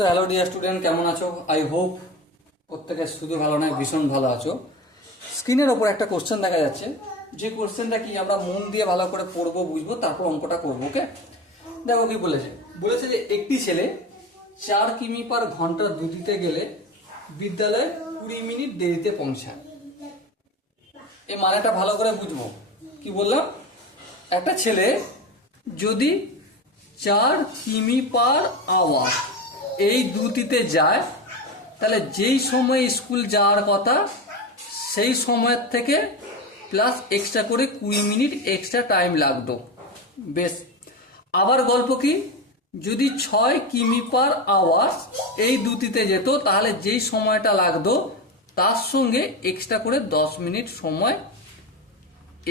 So hello dear student, কেমন আছো? I hope প্রত্যেকে শুধু ভালো নয়, ভীষণ ভালো আছো। স্ক্রিনের ওপর একটা কোশ্চেন দেখা যাচ্ছে, যে কোশ্চেনটা কি আমরা মন দিয়ে ভালো করে পড়বো, বুঝবো, তারপর অঙ্কটা করবো। ওকে, দেখো কি বলেছে। বলেছে যে একটি ছেলে 4 কিমি পার ঘন্টা দুটিতে গেলে বিদ্যালয়ে 20 মিনিট দেরিতে পৌঁছায়। এই মানেটা ভালো করে বুঝবো। কি বললাম? একটা ছেলে যদি 4 কিমি পার আওয়ার এই দুটিতে যায়, তাহলে যেই সময় স্কুল যাওয়ার কথা সেই সময়ের থেকে প্লাস এক্সট্রা করে 20 মিনিট এক্সট্রা টাইম লাগতো। বেশ, আবার গল্প কি, যদি 6 কিমি পার আওয়ার এই দুটিতে যেত, তাহলে যেই সময়টা লাগতো তার সঙ্গে এক্সট্রা করে 10 মিনিট সময়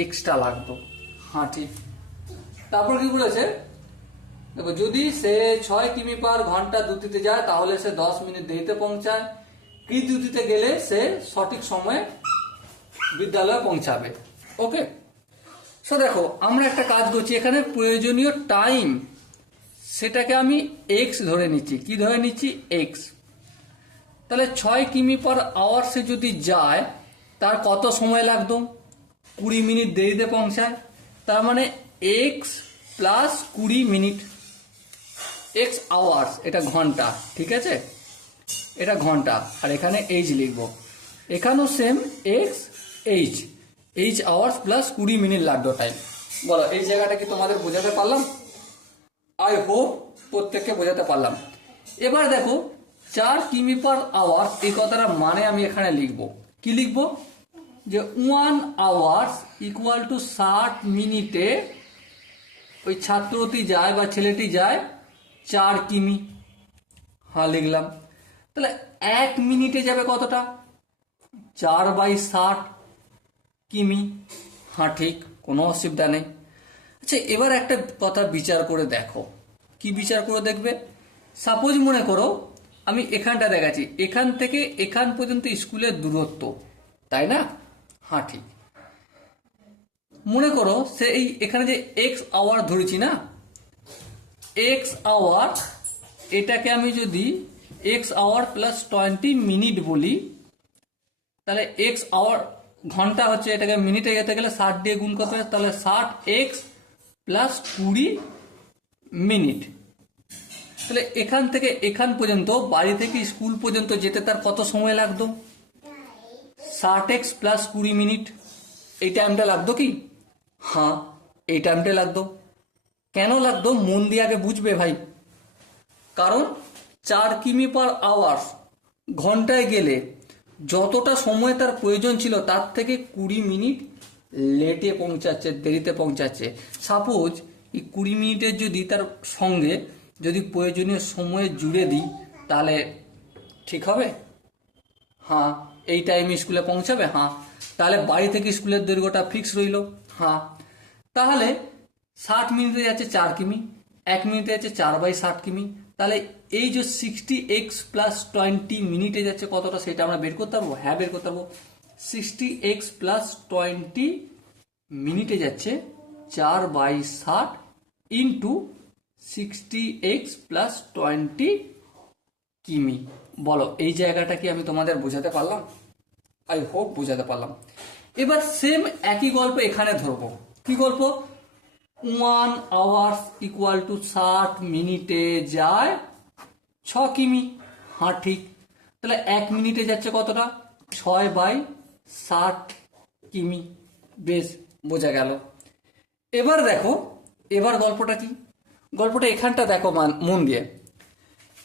এক্সট্রা লাগতো। হ্যাঁ, ঠিক। তারপর কি বলেছে, দেখো, যদি সে 6 কিমি পার ঘন্টা দুটিতে যায়, তাহলে সে 10 মিনিট দেরিতে পৌঁছায়। কি দুটিতে গেলে সে সঠিক সময়ে বিদ্যালয়ে পৌঁছাবে। ওকে, সো দেখো, আমরা একটা কাজ করছি এখানে, প্রয়োজনীয় টাইম সেটাকে আমি এক্স ধরে নিচ্ছি। কি ধরে নিচ্ছি? এক্স। তাহলে 6 কিমি পার আওয়ার সে যদি যায়, তার কত সময় লাগতো? 20 মিনিট দেরিতে পৌঁছায়। তার মানে x plus 20 minute. X hours, এটা ঘন্টা, ঠিক আছে, এটা ঘন্টা। আর এখানে এইচ লিখবো। এখানেও same x H, H hours plus 20 minute লাগতো টাইম। বলো, এই জায়গাটা কি তোমাদের বোঝাতে পারলাম? আই হোপ প্রত্যেককে বোঝাতে পারলাম। এবার দেখো, 4 কিমি পার আওয়ার, এই কথাটা মানে আমি এখানে লিখবো। কি লিখবো? যে 1 আওয়ার্স ইকুয়াল টু 60 মিনিটে ওই ছাত্রটি যায় বা ছেলেটি যায় 4 কিমি। হ্যাঁ, লিখলাম। তাহলে 1 মিনিটে যাবে কতটা? 4/60 কিমি। হ্যাঁ, ঠিক, কোনো অসুবিধা নেই। আচ্ছা, এবার একটা কথা বিচার করে দেখো। কি বিচার করে দেখবে? সাপোজ মনে করো আমি এখানটা দেখাচ্ছি, এখান থেকে এখান পর্যন্ত স্কুলের দূরত্ব, তাই না? হ্যাঁ, ঠিক। মনে করো সেই এখানে যে এক্স আওয়ার ধরেছি না, এক্স আওয়ার, এটাকে আমি যদি এক্স আওয়ার প্লাস 20 মিনিট বলি, তাহলে এক্স আওয়ার ঘন্টা হচ্ছে, এটাকে মিনিটে যেতে গেলে 60 দিয়ে গুণ করতে হবে, তাহলে 60 এক্স প্লাস 20 মিনিট। তাহলে এখান থেকে এখান পর্যন্ত, বাড়ি থেকে স্কুল পর্যন্ত যেতে তার কত সময় লাগতো? 60 এক্স প্লাস 20 মিনিট। এই টাইমটা লাগতো কি? হ্যাঁ, এই টাইমটা লাগতো। কেন লাগতো? মন দিয়ে আগে বুঝবে ভাই। কারণ 4 কিমি পার আওয়ার ঘন্টায় গেলে যতটা সময় তার প্রয়োজন ছিল, তার থেকে 20 মিনিট লেটে পৌঁছাচ্ছে, দেরিতে পৌঁছাচ্ছে। সাপোজ এই 20 মিনিটের যদি তার সঙ্গে যদি প্রয়োজনীয় সময় জুড়ে দিই, তাহলে ঠিক হবে? হ্যাঁ, এই টাইমে স্কুলে পৌঁছাবে। হ্যাঁ, তাহলে বাড়ি থেকে স্কুলের দৈর্ঘ্যটা ফিক্স রইল। হ্যাঁ, তাহলে 60 মিনিটে যাচ্ছে 4 কিমি, 1 মিনিটে যাচ্ছে 4/60 কিমি। তাহলে এই যে 60x প্লাস 20 মিনিটে যাচ্ছে কতটা, সেটা আমরা বের করতে পারবো। হ্যাঁ, বের করতে পারবো। 60x প্লাস 20 মিনিটে যাচ্ছে 4/60 ইন্টু 60x প্লাস 20 কিমি। বলো, এই জায়গাটা কি আমি তোমাদের বোঝাতে পারলাম? আই হোপ বোঝাতে পারলাম। এবার সেম একই গল্প এখানে ধরবো। কি গল্প? 1 আওয়ার্স ইকুয়াল টু 60 মিনিটে যায় 6 কিমি। হ্যাঁ, ঠিক। তাহলে 1 মিনিটে যাচ্ছে কতটা? 6/60 কিমি। বেশ, বোঝা গেল। এবার দেখো, এবার গল্পটা কি? গল্পটা এখানটা দেখো মন দিয়ে।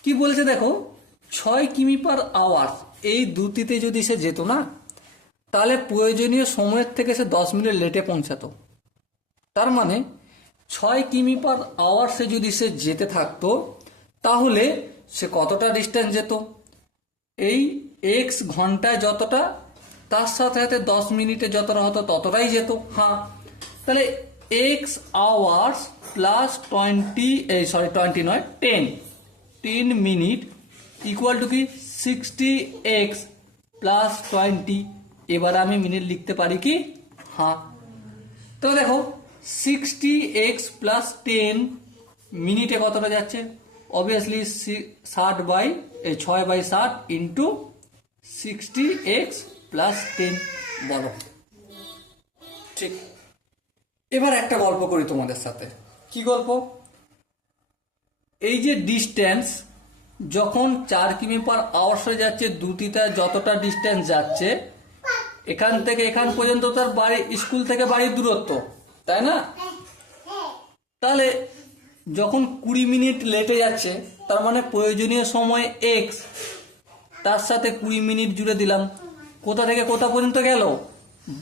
কি বলছে দেখো, 6 কিমি পার আওয়ার এই দুটিতে যদি সে যেত না, তাহলে প্রয়োজনীয় সময়ের থেকে সে 10 মিনিট লেটে পৌঁছাতো। তার মানে 6 কিমি পার আওয়ার সে যদি সে যেতে থাকতো, তাহলে সে কতটা ডিস্টেন্স যেত? এই এক্স ঘন্টায় যতটা, তার সাথে সাথে 10 মিনিটে যতটা হতো ততটাই যেত। হ্যাঁ, তাহলে এক্স আওয়ার্স প্লাস 20 নয়, 10 মিনিট ইকুয়াল টু কি 60x প্লাস 20। এবার আমি মিনিট লিখতে পারি কি? হ্যাঁ, তাহলে দেখো 60x প্লাস 10 মিনিটে কতটা যাচ্ছে? অবভিয়াসলি 6/60 ইন্টু 60x প্লাস 10 বলো। ঠিক, এবার একটা গল্প করি তোমাদের সাথে। কি গল্প? এই যে ডিস্টেন্স যখন 4 কিমি পার আওয়ার্সে যাচ্ছে, দুটিতে যতটা ডিস্টেন্স যাচ্ছে এখান থেকে এখান পর্যন্ত তার বাড়ি, স্কুল থেকে বাড়ির দূরত্ব, তাই না? তাহলে যখন 20 মিনিট লেটে যাচ্ছে, তার মানে প্রয়োজনীয় সময় এক্স, তার সাথে 20 মিনিট জুড়ে দিলাম। কোথা থেকে কোথা পর্যন্ত গেল?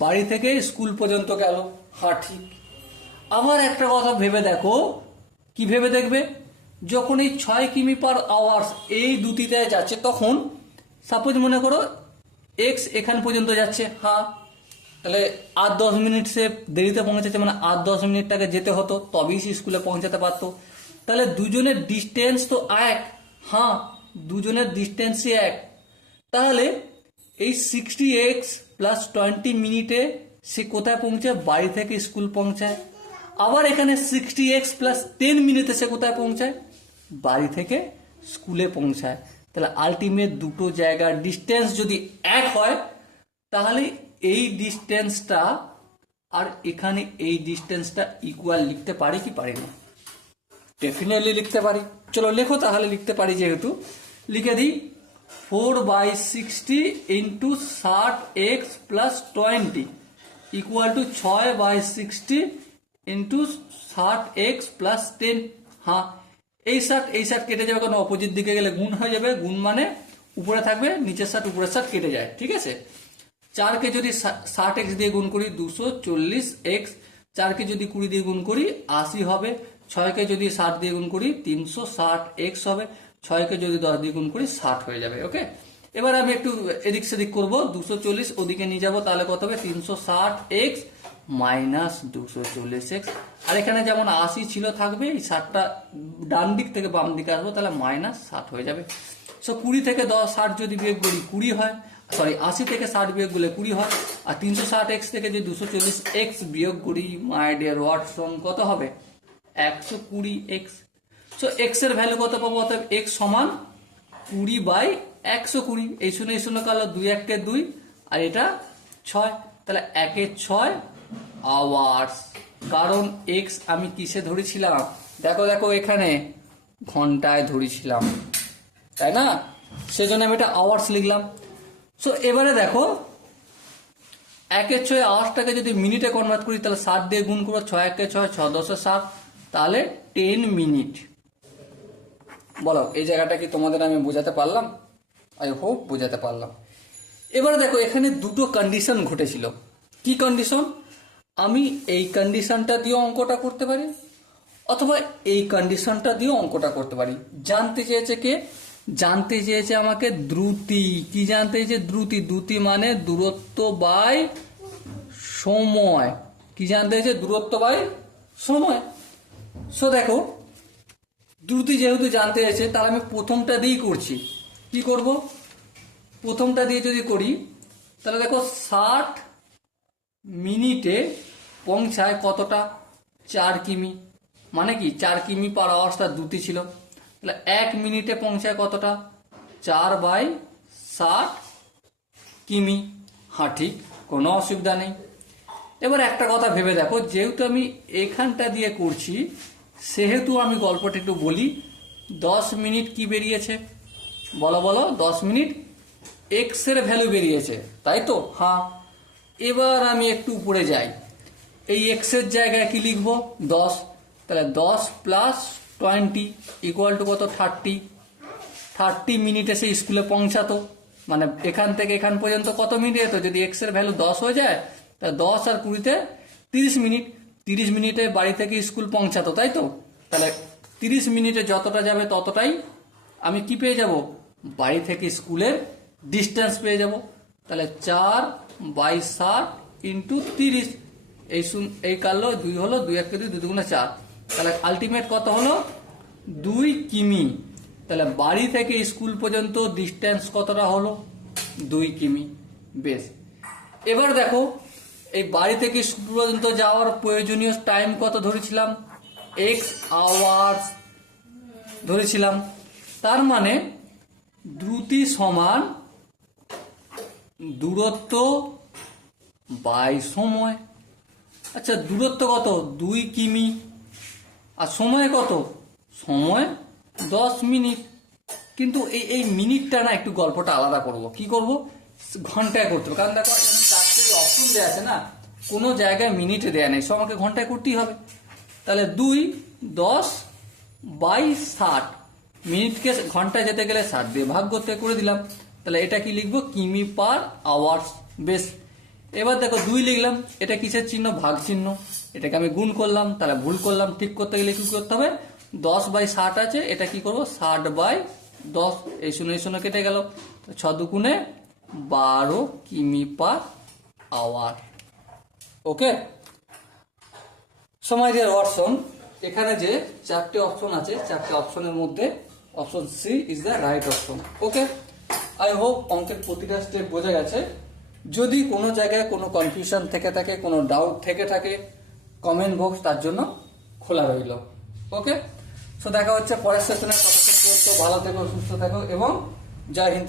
বাড়ি থেকে স্কুল পর্যন্ত গেল। হ্যাঁ ঠিক। আবার একটা কথা ভেবে দেখো, কি ভেবে দেখবে, যখন এই 6 কিমি পার আওয়ার্স এই দুটিতে যাচ্ছে, তখন সাপোজ মনে করো এক্স এখান পর্যন্ত যাচ্ছে। হ্যাঁ, তাহলে 8-10 মিনিট সে দেরিতে পৌঁছেছে, মানে 8-10 মিনিট তাকে যেতে হতো, তবেই সে স্কুলে পৌঁছাতে পারতো। তাহলে দুজনের ডিস্টেন্স তো এক। হ্যাঁ, দুজনের ডিস্টেন্সই এক। তাহলে এই 60x প্লাস 20 মিনিটে সে কোথায় পৌঁছায়? বাড়ি থেকে স্কুল পৌঁছায়। আবার এখানে 60x প্লাস 10 মিনিটে সে কোথায় পৌঁছায়? বাড়ি থেকে স্কুলে পৌঁছায়। তাহলে আলটিমেট দুটো জায়গার ডিস্টেন্স যদি এক হয়, তাহলে এই ডিস্টেন্সটা আর এখানে এই ডিস্টেন্সটা ইকুয়াল লিখতে পারি কি পারি না? ডেফিনেটলি লিখতে পারি। চলো লেখো তাহলে, লিখতে পারি যেহেতু, লিখে দিই 4/60 into 60x plus 20 equal to 6/60 into 60x plus 10। হ্যাঁ, এই 60 কেটে যাবে, কারণ অপোজিট দিকে গেলে গুণ হয়ে যাবে। গুণ মানে উপরে থাকবে, নিচের 60 উপরের 60 কেটে যায়। ঠিক আছে, 4কে যদি 60x দিয়ে গুণ করি 240x, 4কে যদি 20 দিয়ে গুণ করি 80 হবে, 6কে যদি 60 দিয়ে গুণ করি 360x হবে, 6কে যদি 10 দিয়ে গুণ করি 60 হয়ে যাবে। ওকে, এবার আমি একটু এদিক সেদিক করবো, 240 ওদিকে নিয়ে যাবো, তাহলে কত হবে? 360x minus 240x। আর এখানে যেমন 80 ছিল থাকবে, এই 60টা ডান দিক থেকে বাম দিকে আসবো, তাহলে মাইনাস 60 হয়ে যাবে। সো 20 থেকে 60 যদি বিয়োগ করি 20 হয়, সরি 80 থেকে 60 বিয়োগ করলে 20 হয়। আর 360x থেকে যদি 240x বিয়োগ করি, মাই ডিয়ার ওয়াটসন, কত হবে? 120x। সো x এর ভ্যালু কত পাবো? অর্থাৎ x সমান 20/120। এই শূন্য কালো, 2 1 2, আর এটা 6, তাহলে 1 6 আওয়ার্স। কারণ x আমি কিসে ধরেছিলাম? দেখো দেখো, এখানে ঘন্টায় ধরেছিলাম, তাই না? সেজন্য আমি এটা আওয়ার্স লিখলাম। সো এবারে দেখো, 1 6 আওয়ার্সটাকে যদি মিনিটে কনভার্ট করি, তাহলে 7 দিয়ে গুণ করবো, 6 1 6, 6 10 7, তাহলে 10 মিনিট। বলো, এই জায়গাটা কি তোমাদের আমি বোঝাতে পারলাম? আই হোপ বোঝাতে পারলাম। এবারে দেখো, এখানে দুটো কন্ডিশন ঘটেছিল। কি কন্ডিশন? আমি এই কন্ডিশনটা দিয়ে অঙ্কটা করতে পারি, অথবা এই কন্ডিশনটা দিয়ে অঙ্কটা করতে পারি। জানতে চেয়েছে কে? জানতে চেয়েছে আমাকে দ্রুতি। কি জানতে চেয়েছে? দ্রুতি। দ্রুতি মানে দূরত্ব বাই সময়। কি জানতে চেয়েছে? দূরত্ব বাই সময়। সো দেখো, দ্রুতি যেহেতু জানতে চেয়েছে, তাহলে আমি প্রথমটা দিয়েই করছি। কি করব? প্রথমটা দিয়ে যদি করি, তাহলে দেখো 60 মিনিটে পৌঁছায় কতটা? 4 কিমি। মানে কি 4 কিমি পার আওয়ার্সটা দ্রুতি ছিল, তাহলে 1 মিনিটে পৌঁছায় কতটা? 4/60 কিমি। হ্যাঁ ঠিক, কোনো অসুবিধা নেই। এবার একটা কথা ভেবে দেখো, যেহেতু আমি এখানটা দিয়ে করছি, সেহেতু আমি গল্পটা একটু বলি। 10 মিনিট কি বেরিয়েছে? বলো বলো, 10 মিনিট এক্স এর ভ্যালু বেরিয়েছে, তাই তো? হ্যাঁ। এবার আমি একটু উপরে যাই, এই এক্স এর জায়গায় কি লিখবো? 10। তাহলে 10 প্লাস 20 ইকুয়াল টু কত? 30। 30 মিনিটে সে স্কুলে পৌঁছাতো, মানে এখান থেকে এখান পর্যন্ত কত মিনিট যেত? যদি এক্স এর ভ্যালু 10 হয়ে যায়, তাহলে 10 আর 20-তে 30 মিনিট। 30 মিনিটে বাড়ি থেকে স্কুল পৌঁছাতো, তাই তো? তাহলে 30 মিনিটে যতটা যাবে ততটাই আমি কি পেয়ে যাব? বাড়ি থেকে স্কুলের ডিস্টেন্স পেয়ে যাব। তাহলে 4/60 ইন্টু 30, এই কাটলো 2 হলো, 2 1 2, 2 2 4, তাহলে আলটিমেট কত হলো? 2 কিমি। তাহলে বাড়ি থেকে স্কুল পর্যন্ত ডিস্টেন্স কতটা হলো? 2 কিমি। বেশ, এবার দেখো, এই বাড়ি থেকে স্কুল পর্যন্ত যাওয়ার প্রয়োজনীয় টাইম কত ধরেছিলাম? x hours. ধরেছিলাম। তার মানে দ্রুতি সমান দূরত্ব বাই সময়। আচ্ছা, দূরত্ব কত? 2 কিমি। আর সময় কত? সময় 10 মিনিট। কিন্তু এই মিনিটটা না, একটু গল্পটা আলাদা করব। কি করব? ঘন্টায় করতে হবে, কারণ দেখো এখানে 4টে যে অপশন দেওয়া আছে না, কোনো জায়গায় মিনিটে দেয়া নেই, সব আমাকে ঘন্টায় করতেই হবে। তাহলে 2 10 বাই 60, মিনিটকে ঘন্টায় যেতে গেলে 60 দিয়ে ভাগ করতে করে দিলাম। তাহলে এটা কি লিখবো? কিমি পার আওয়ার্স। বেশ, এবার দেখো 2 লিখলাম, এটা কিসের চিহ্ন? ভাগ চিহ্ন। এটাকে আমি গুণ করলাম, তাহলে ভুল করলাম। ঠিক করতে গেলে কি করতে হবে? 10 বাই 60 আছে, এটা কি করব? 60 বাই 10। এই শূন্য কেটে গেল, 6 দুগুণে 12 কিমি পার আওয়ার। ওকে, সময় দিয়ে ওয়াটসন, এখানে যে 4টে অপশন আছে, 4টে অপশনের মধ্যে option C is the right option. Okay, I hope অঙ্কের প্রতিটা স্টেপ বোঝা গেছে। যদি কোনো জায়গায় কোনো কনফিউশন থেকে থাকে, কোনো ডাউট থেকে থাকে, কমেন্ট বক্স তার জন্য খোলা রইল। ওকে, সো দেখা হচ্ছে পরের সেশনে। ততক্ষণ পর্যন্ত ভালো থেকো, সুস্থ থাকো এবং জয় হিন্দ।